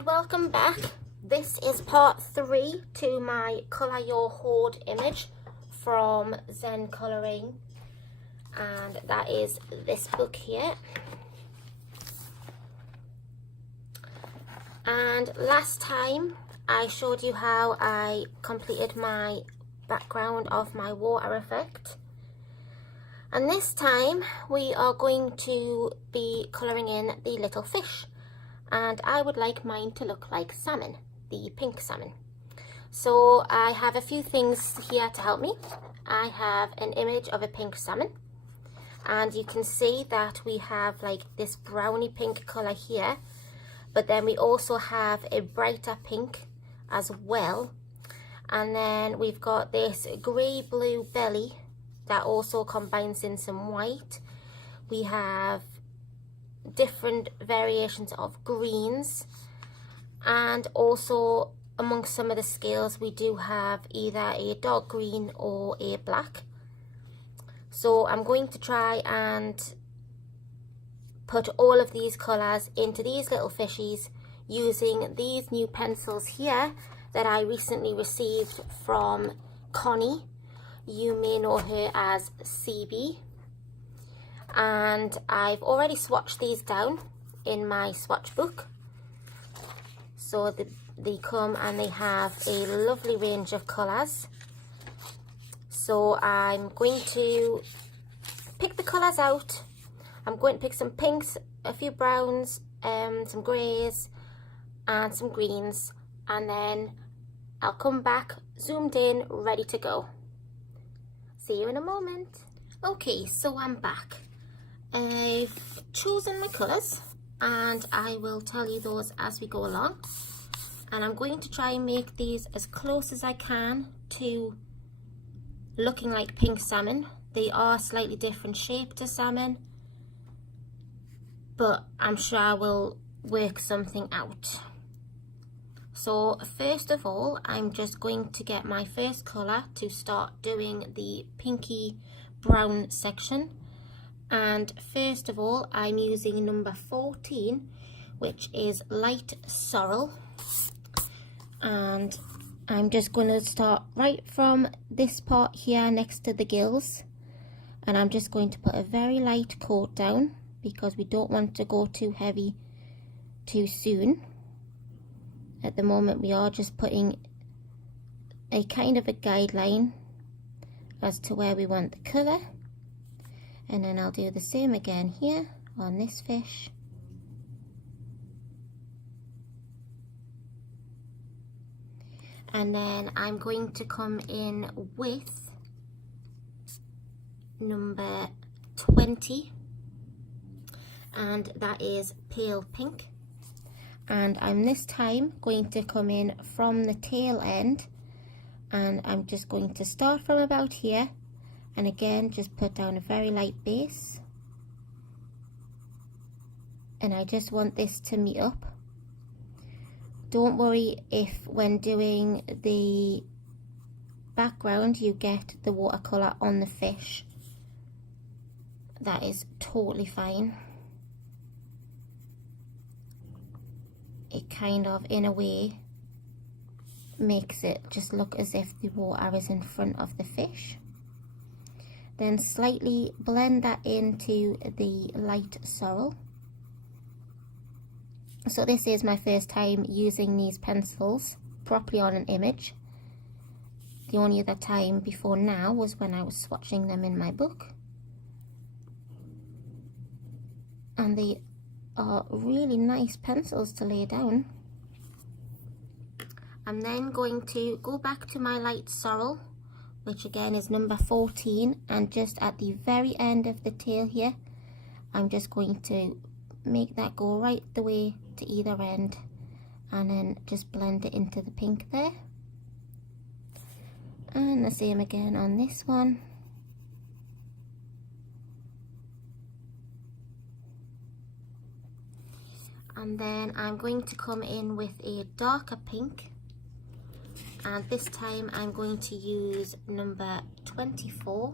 And welcome back. This is part 3 to my Colour Your Hoard image from Zen Colouring, and that is this book here. And last time I showed you how I completed my background of my water effect, and this time we are going to be colouring in the little fish, and I would like mine to look like salmon, the pink salmon. So I have a few things here to help me. I have an image of a pink salmon, and you can see that we have like this browny pink colour here, but then we also have a brighter pink as well, and then we've got this grey blue belly that also combines in some white. We have different variations of greens, and also amongst some of the scales we do have either a dark green or a black. So I'm going to try and put all of these colours into these little fishies using these new pencils here that I recently received from Connie. You may know her as CB. And I've already swatched these down in my swatch book. So they come and they have a lovely range of colours. So I'm going to pick the colours out. I'm going to pick some pinks, a few browns, some greys and some greens, and then I'll come back zoomed in, ready to go. See you in a moment. Okay, so I'm back. I've chosen my colours and I will tell you those as we go along, and I'm going to try and make these as close as I can to looking like pink salmon. They are slightly different shape to salmon, but I'm sure I will work something out. So first of all, I'm just going to get my first colour to start doing the pinky brown section. And first of all, I'm using number 14, which is light sorrel, and I'm just going to start right from this part here next to the gills, and I'm just going to put a very light coat down because we don't want to go too heavy too soon. At the moment we are just putting a kind of a guideline as to where we want the colour. And then I'll do the same again here on this fish. And then I'm going to come in with number 20, and that is pale pink. And I'm this time going to come in from the tail end, and I'm just going to start from about here. And again, just put down a very light base, and I just want this to meet up. Don't worry if when doing the background you get the watercolour on the fish. That is totally fine. It kind of, in a way, makes it just look as if the water is in front of the fish. Then slightly blend that into the light sorrel. So this is my first time using these pencils properly on an image. The only other time before now was when I was swatching them in my book. And they are really nice pencils to lay down. I'm then going to go back to my light sorrel, which again is number 14, and just at the very end of the tail here, I'm just going to make that go right the way to either end, and then just blend it into the pink there. And the same again on this one. And then I'm going to come in with a darker pink, and this time I'm going to use number 24,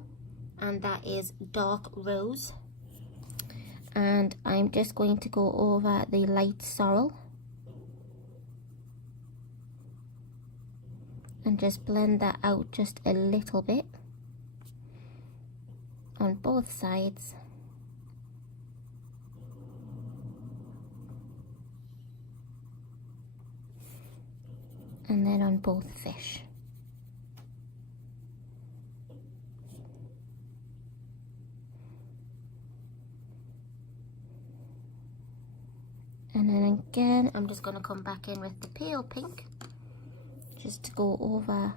and that is dark rose. And I'm just going to go over the light sorrel and just blend that out just a little bit on both sides. And then on both fish. And then again, I'm just going to come back in with the pale pink, just to go over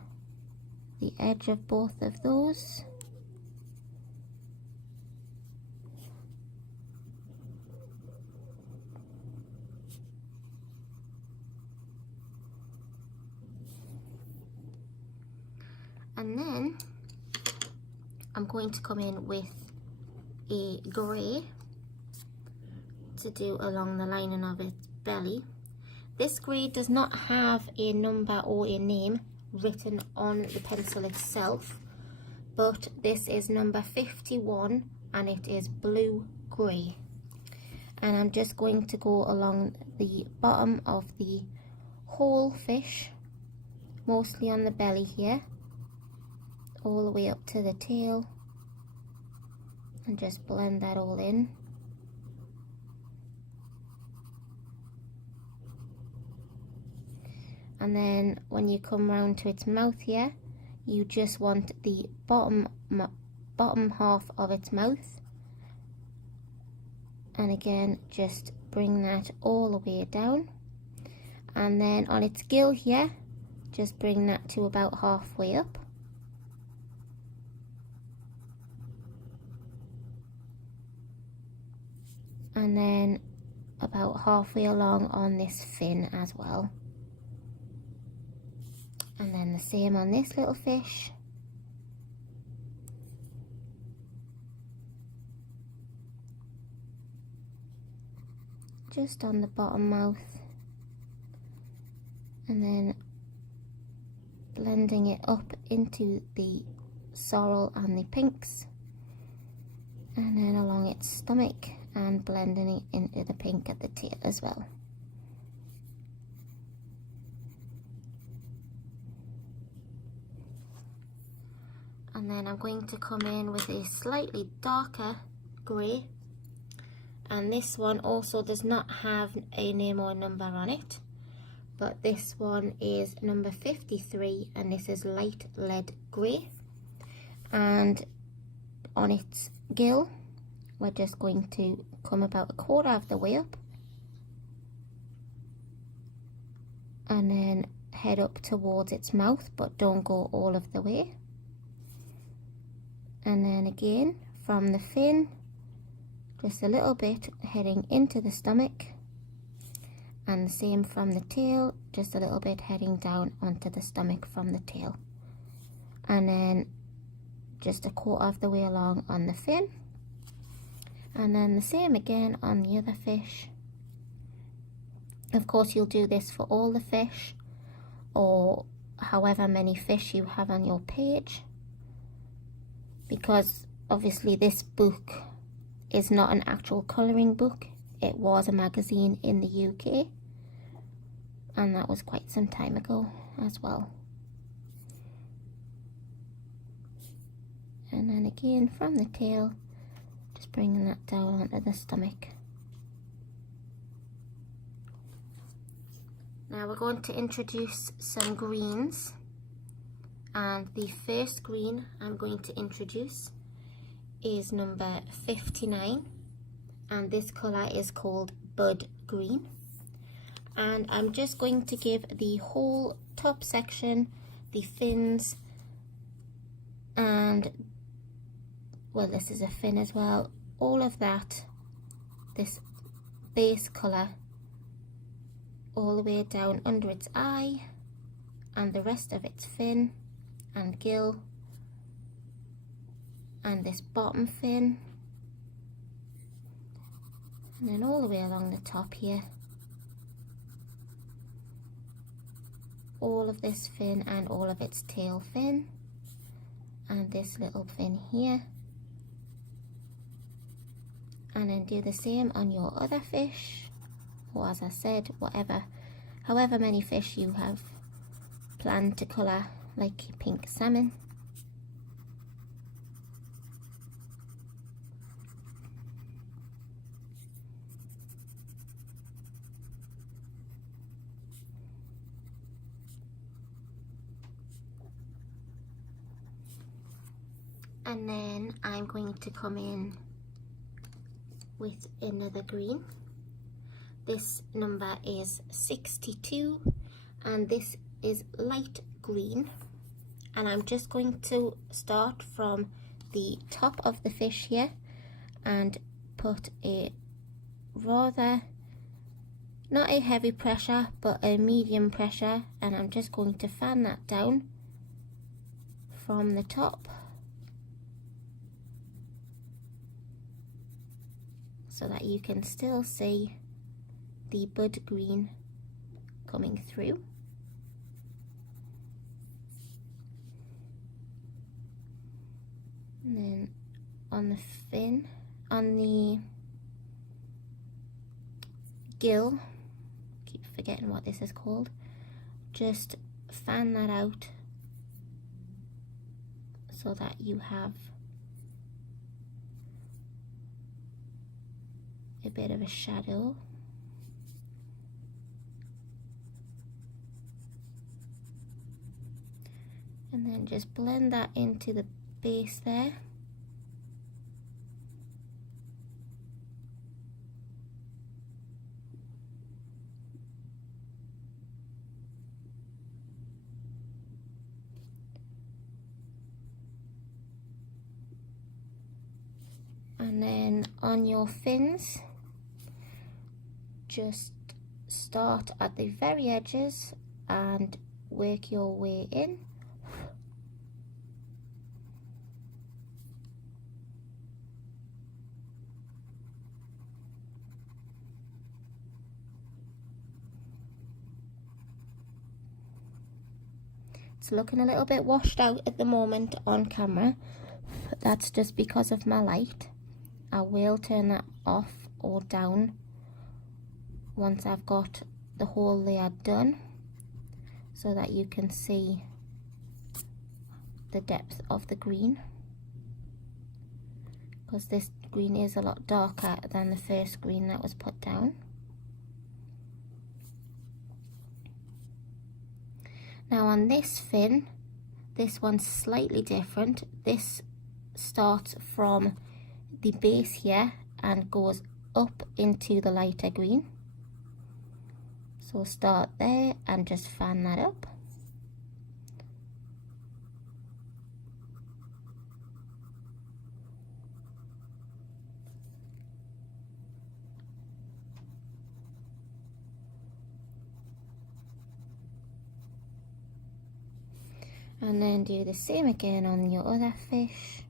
the edge of both of those. And then I'm going to come in with a grey to do along the lining of its belly. This grey does not have a number or a name written on the pencil itself, but this is number 51 and it is blue grey. And I'm just going to go along the bottom of the whole fish, mostly on the belly here, all the way up to the tail, and just blend that all in. And then when you come round to its mouth here, you just want the bottom half of its mouth, and again just bring that all the way down. And then on its gill here, just bring that to about halfway up. And then about halfway along on this fin as well. And then the same on this little fish. Just on the bottom mouth. And then blending it up into the sorrel and the pinks. And then along its stomach, and blending it into the pink at the tail as well. And then I'm going to come in with a slightly darker grey, and this one also does not have a name or number on it, but this one is number 53 and this is light lead grey. And on its gill, we're just going to come about a quarter of the way up and then head up towards its mouth, but don't go all of the way. And then again from the fin, just a little bit heading into the stomach, and the same from the tail, just a little bit heading down onto the stomach from the tail, and then just a quarter of the way along on the fin. And then the same again on the other fish. Of course you'll do this for all the fish, or however many fish you have on your page, because obviously this book is not an actual colouring book. It was a magazine in the UK, and that was quite some time ago as well. And then again from the tail, just bringing that down onto the stomach. Now we're going to introduce some greens, and the first green I'm going to introduce is number 59, and this colour is called Bud Green. And I'm just going to give the whole top section, the fins, and well, this is a fin as well, all of that, this base colour, all the way down under its eye, and the rest of its fin and gill, and this bottom fin, and then all the way along the top here, all of this fin and all of its tail fin, and this little fin here. And then do the same on your other fish, or as I said, however many fish you have planned to colour like pink salmon. And then I'm going to come in with another green. This number is 62 and this is light green, and I'm just going to start from the top of the fish here and put a rather, not a heavy pressure but a medium pressure, and I'm just going to fan that down from the top so that you can still see the bud green coming through. And then on the fin, on the gill, keep forgetting what this is called, just fan that out so that you have a bit of a shadow. And then just blend that into the base there. And then on your fins, just start at the very edges and work your way in. It's looking a little bit washed out at the moment on camera. That's just because of my light. I will turn that off or down once I've got the whole layer done so that you can see the depth of the green, because this green is a lot darker than the first green that was put down. Now on this fin, this one's slightly different. This starts from the base here and goes up into the lighter green. So start there and just fan that up. And then do the same again on your other fish.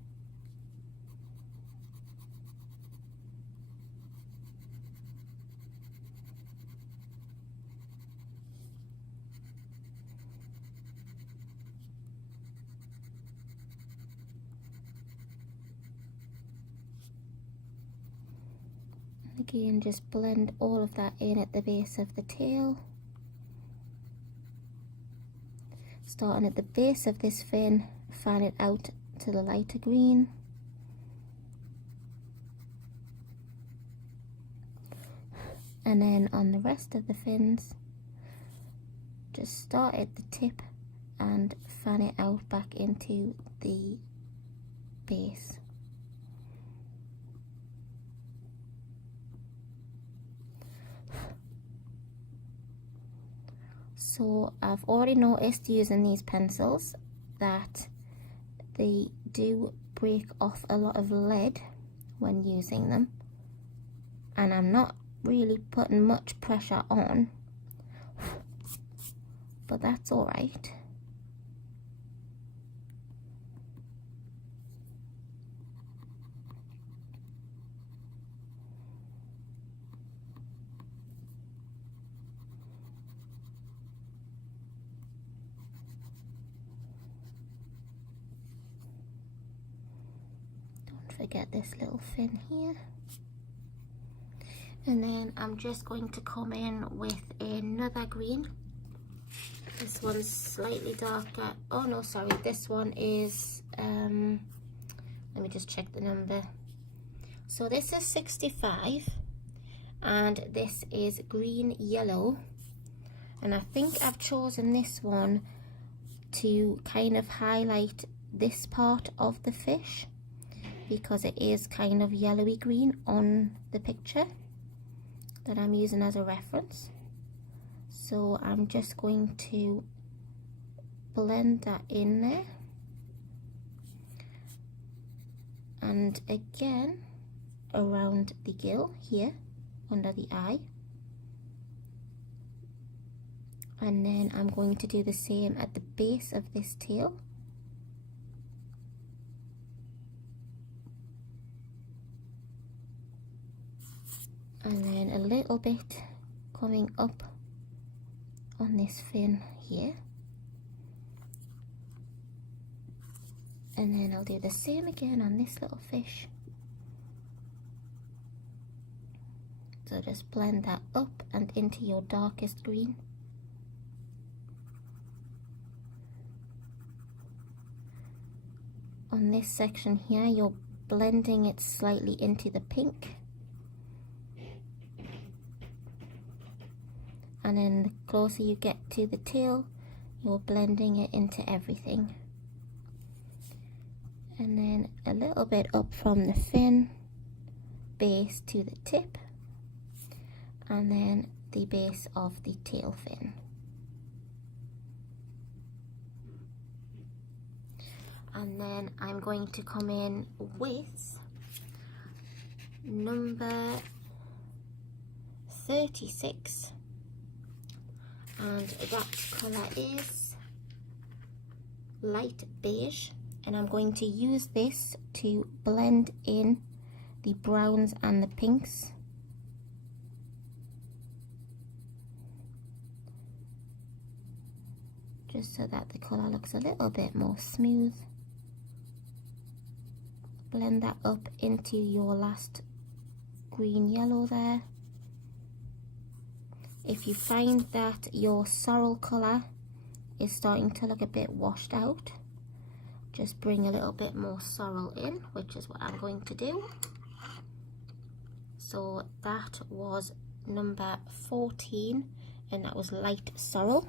Again, just blend all of that in at the base of the tail. Starting at the base of this fin, fan it out to the lighter green. And then on the rest of the fins, just start at the tip and fan it out back into the base. So I've already noticed using these pencils that they do break off a lot of lead when using them, and I'm not really putting much pressure on, but that's alright. Forget this little fin here, and then I'm just going to come in with another green, This one's slightly darker. Oh no, sorry, this one is, let me just check the number. So this is 65 and this is green yellow, and I think I've chosen this one to kind of highlight this part of the fish because it is kind of yellowy green on the picture that I'm using as a reference. So I'm just going to blend that in there, and again around the gill here under the eye, and then I'm going to do the same at the base of this tail. And then a little bit coming up on this fin here, and then I'll do the same again on this little fish. So just blend that up and into your darkest green. On this section here, you're blending it slightly into the pink. And then the closer you get to the tail, you're blending it into everything. And then a little bit up from the fin base to the tip, and then the base of the tail fin. And then I'm going to come in with number 36. And that colour is light beige, and I'm going to use this to blend in the browns and the pinks. Just so that the colour looks a little bit more smooth. Blend that up into your last green yellow there. If you find that your sorrel colour is starting to look a bit washed out, just bring a little bit more sorrel in, which is what I'm going to do. So that was number 14, and that was light sorrel.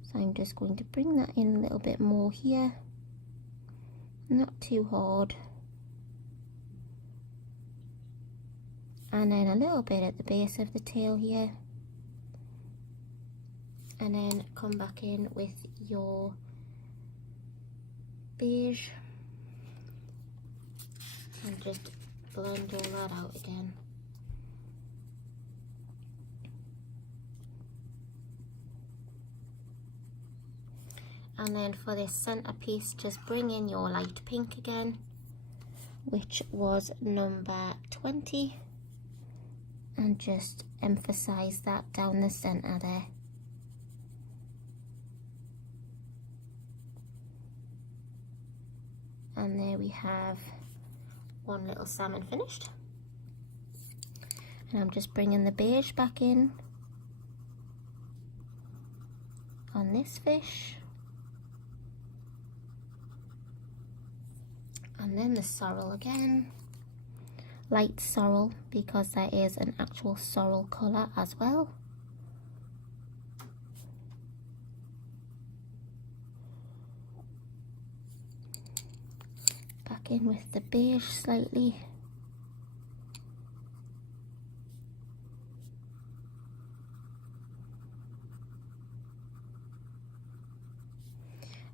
So I'm just going to bring that in a little bit more here, not too hard, and then a little bit at the base of the tail here. And then come back in with your beige and just blend all that out again. And then for this centerpiece, just bring in your light pink again, which was number 20, and just emphasize that down the center there. And there we have one little salmon finished. And I'm just bringing the beige back in on this fish. And then the sorrel again. Light sorrel, because there is an actual sorrel colour as well. In with the beige slightly,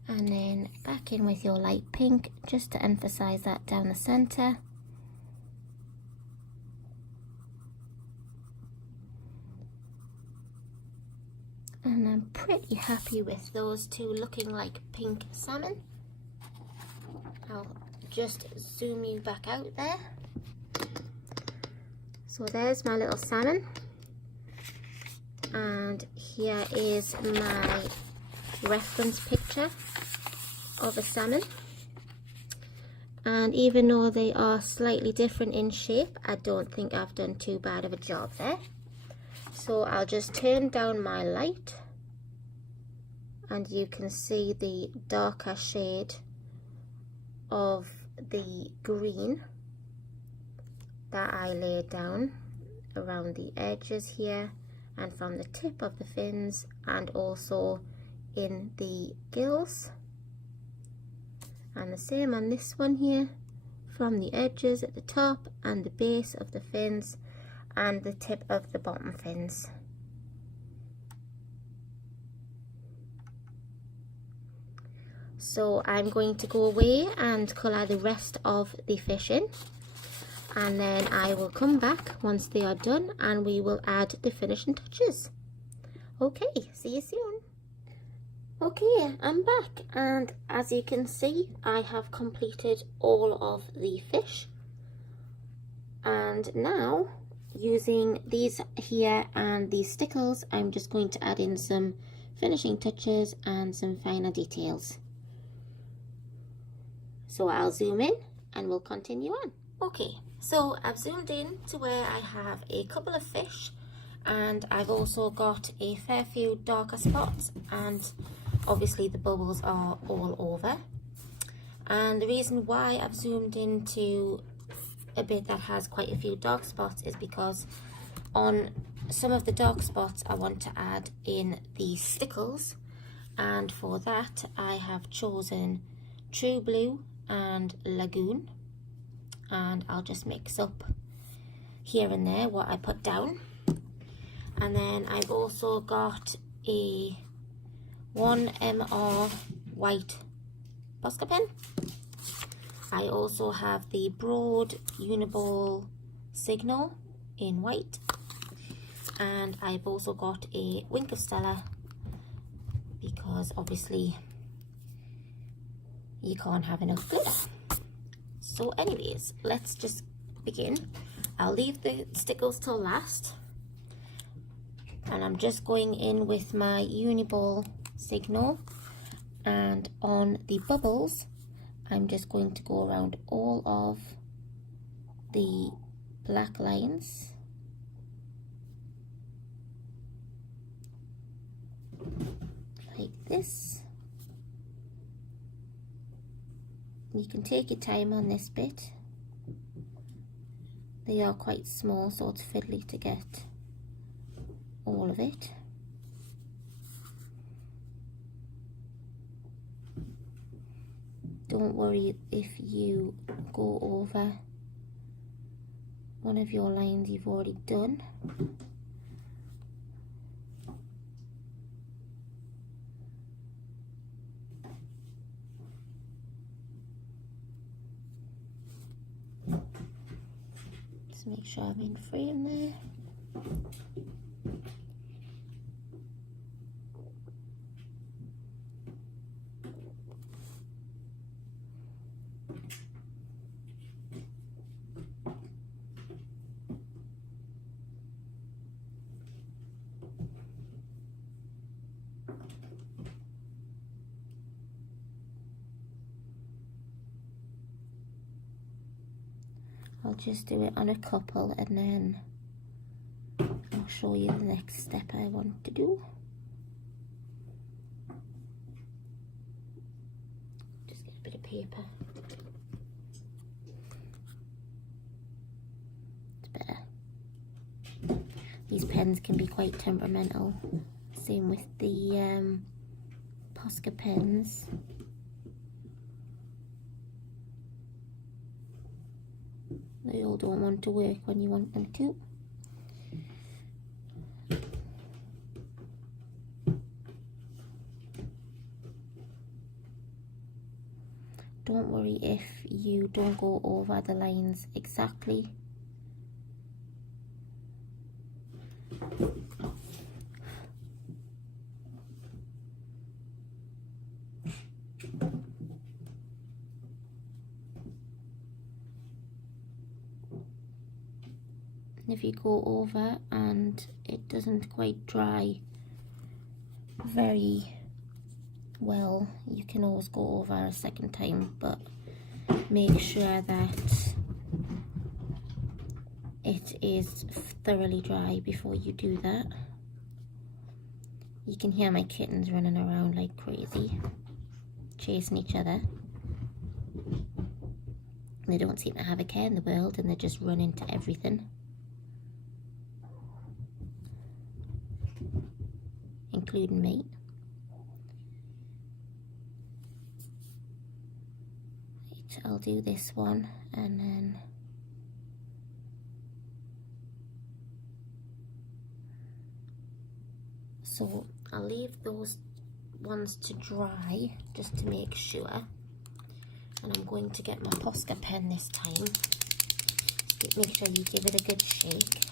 and then back in with your light pink, just to emphasize that down the center. And I'm pretty happy with those two looking like pink salmon. I'll just zoom you back out there. So there's my little salmon, and here is my reference picture of a salmon. And even though they are slightly different in shape, I don't think I've done too bad of a job there. So I'll just turn down my light and you can see the darker shade of the green that I laid down around the edges here and from the tip of the fins and also in the gills, and the same on this one here, from the edges at the top and the base of the fins and the tip of the bottom fins. So I'm going to go away and colour the rest of the fish in, and then I will come back once they are done and we will add the finishing touches. Okay, see you soon. Okay, I'm back, and as you can see I have completed all of the fish, and now using these here and these stickles I'm just going to add in some finishing touches and some finer details. So I'll zoom in and we'll continue on. Okay, so I've zoomed in to where I have a couple of fish, and I've also got a fair few darker spots, and obviously the bubbles are all over. And the reason why I've zoomed into a bit that has quite a few dark spots is because on some of the dark spots I want to add in the stickles, and for that I have chosen True Blue and Lagoon, and I'll just mix up here and there what I put down. And then I've also got a 1mr white Posca pen. I also have the broad uniball Signo in white, and I've also got a wink of Stella because obviously you can't have enough glitter. So anyways, let's just begin. I'll leave the stickles till last, and I'm just going in with my uniball Signo, and on the bubbles I'm just going to go around all of the black lines like this. You can take your time on this bit. They are quite small, so it's fiddly to get all of it. Don't worry if you go over one of your lines you've already done. Just make sure I'm in frame there. I'll just do it on a couple and then I'll show you the next step I want to do. Just get a bit of paper. It's better. These pens can be quite temperamental. Same with the Posca pens. They all don't want to work when you want them to. Don't worry if you don't go over the lines exactly. If you go over and it doesn't quite dry very well, you can always go over a second time, but make sure that it is thoroughly dry before you do that. You can hear my kittens running around like crazy, chasing each other. They don't seem to have a care in the world, and they just run into everything, including me. Right, I'll do this one, and then so I'll leave those ones to dry just to make sure. And I'm going to get my Posca pen this time. Make sure you give it a good shake.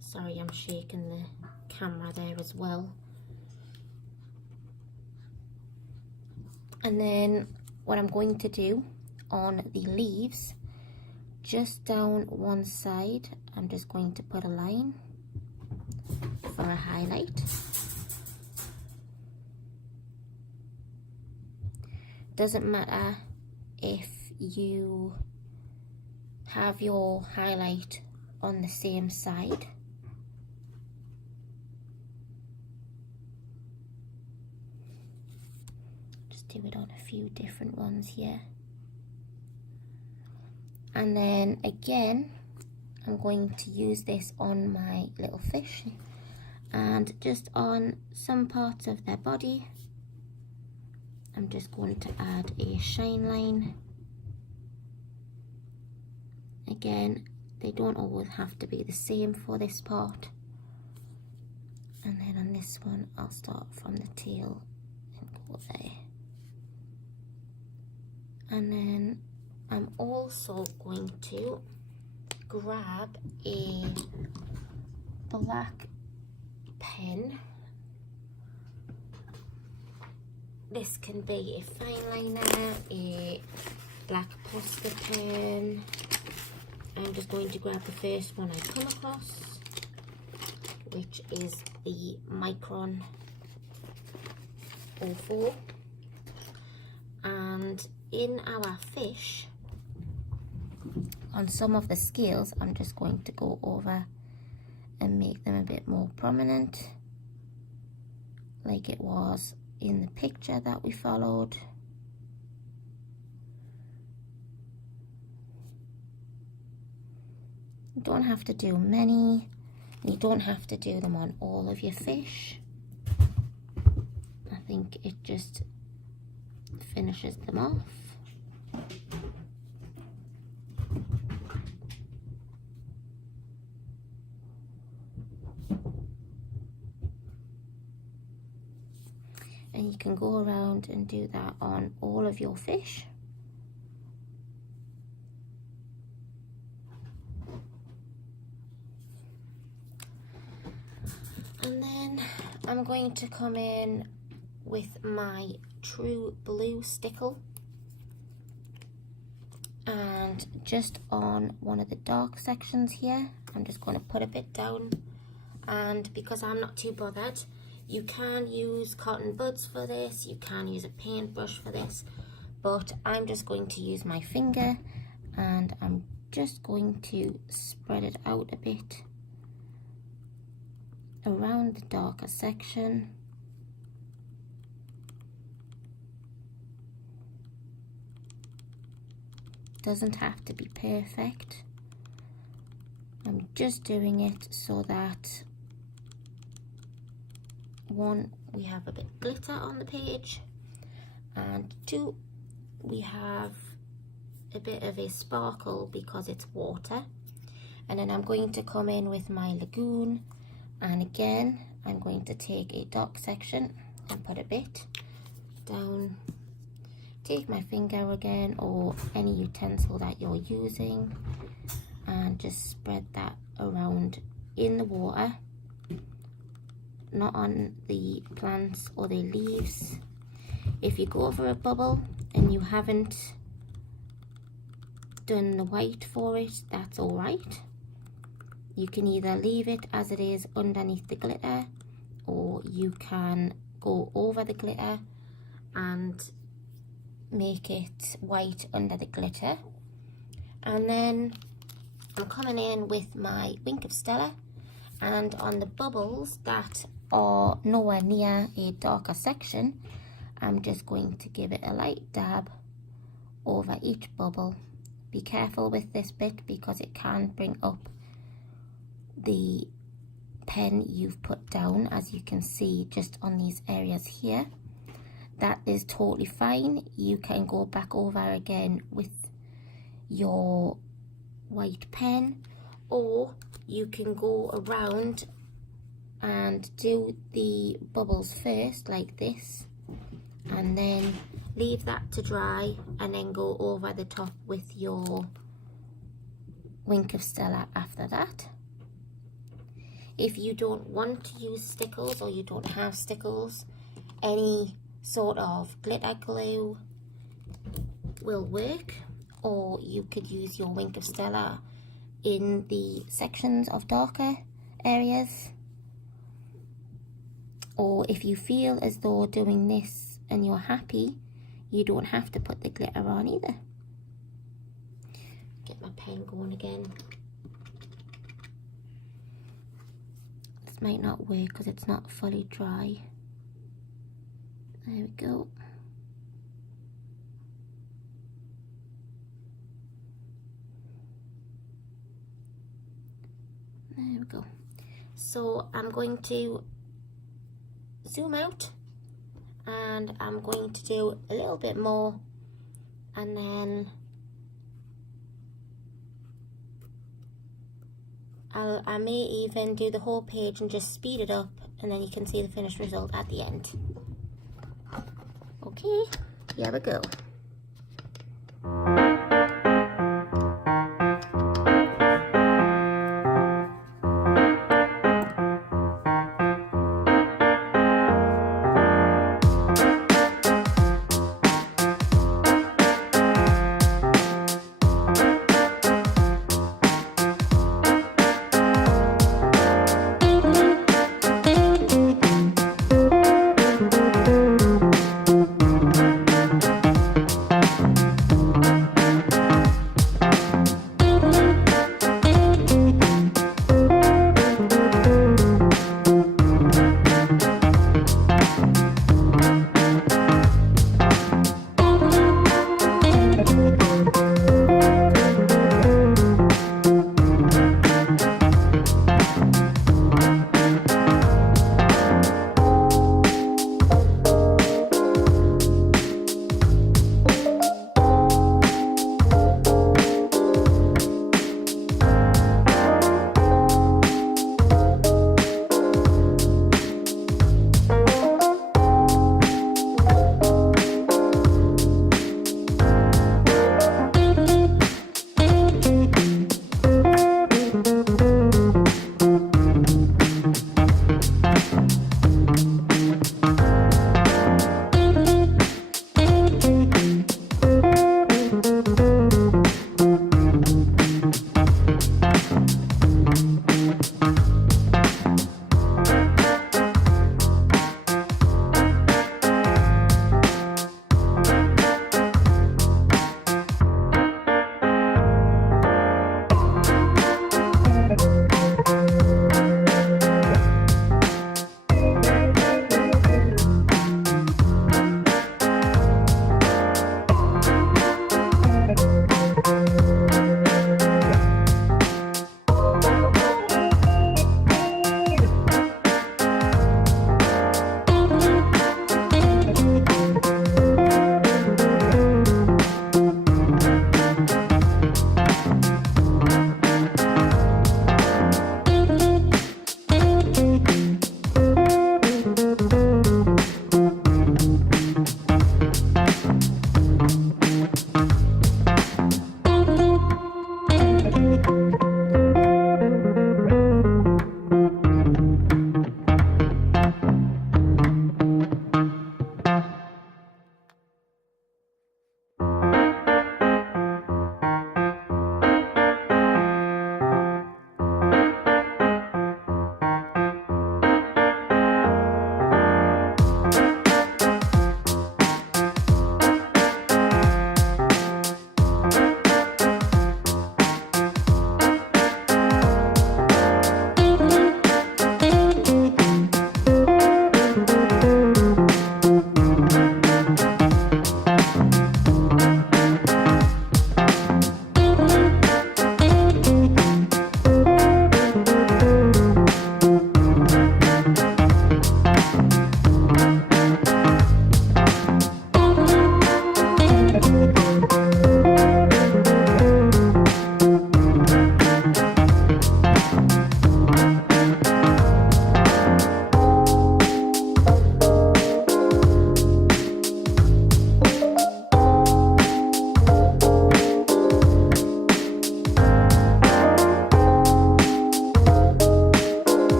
Sorry, I'm shaking the camera there as well. And then what I'm going to do on the leaves, just down one side, I'm just going to put a line for a highlight. Doesn't matter if you have your highlight on the same side. Just do it on a few different ones here. And then again, I'm going to use this on my little fish, and just on some parts of their body, I'm just going to add a shine line. Again, they don't always have to be the same for this part. And then on this one, I'll start from the tail and go there. And then I'm also going to grab a black pen. This can be a fine liner, a black Posca pen. I'm just going to grab the first one I come across, which is the Micron 04. And in our fish, on some of the scales, I'm just going to go over and make them a bit more prominent, like it was in the picture that we followed. You don't have to do many, and you don't have to do them on all of your fish. I think it just finishes them off. And you can go around and do that on all of your fish. And then I'm going to come in with my True Blue Stickle, and just on one of the dark sections here, I'm just going to put a bit down. And because I'm not too bothered, you can use cotton buds for this, you can use a paintbrush for this, but I'm just going to use my finger, and I'm just going to spread it out a bit around the darker section. Doesn't have to be perfect. I'm just doing it so that, one, we have a bit of glitter on the page, and two, we have a bit of a sparkle because it's water. And then I'm going to come in with my lagoon, and again I'm going to take a dark section and put a bit down. Take my finger again, or any utensil that you're using, and just spread that around in the water, not on the plants or the leaves. If you go over a bubble and you haven't done the white for it, that's alright. You can either leave it as it is underneath the glitter, or you can go over the glitter and make it white under the glitter. And then I'm coming in with my Wink of Stella, And on the bubbles that are nowhere near a darker section, I'm just going to give it a light dab over each bubble. Be careful with this bit because it can bring up the pen you've put down, as you can see just on these areas here. That is totally fine. You can go back over again with your white pen, or you can go around and do the bubbles first like this, and then leave that to dry, and then go over the top with your wink of Stella after that. If you don't want to use Stickles, or you don't have Stickles, any sort of glitter glue will work, or you could use your wink of Stella in the sections of darker areas. Or if you feel as though doing this and you're happy, you don't have to put the glitter on either. Get my pen going again. This might not work because it's not fully dry. There we go. There we go. So I'm going to zoom out, and I'm going to do a little bit more, and then I may even do the whole page and just speed it up, and then you can see the finished result at the end. Okay, here we go.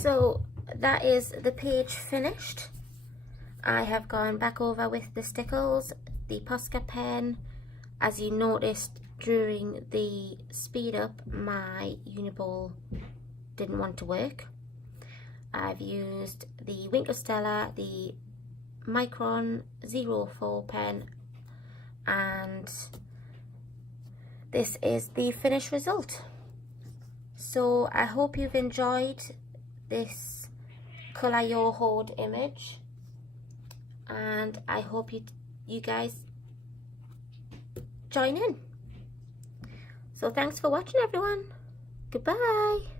So that is the page finished. I have gone back over with the Stickles, the Posca pen. As you noticed during the speed up, my Uniball didn't want to work. I've used the Stella, the Micron 04 pen, and this is the finished result. So I hope you've enjoyed this Colour Your Hoard image, and I hope you guys join in. So thanks for watching, everyone. Goodbye.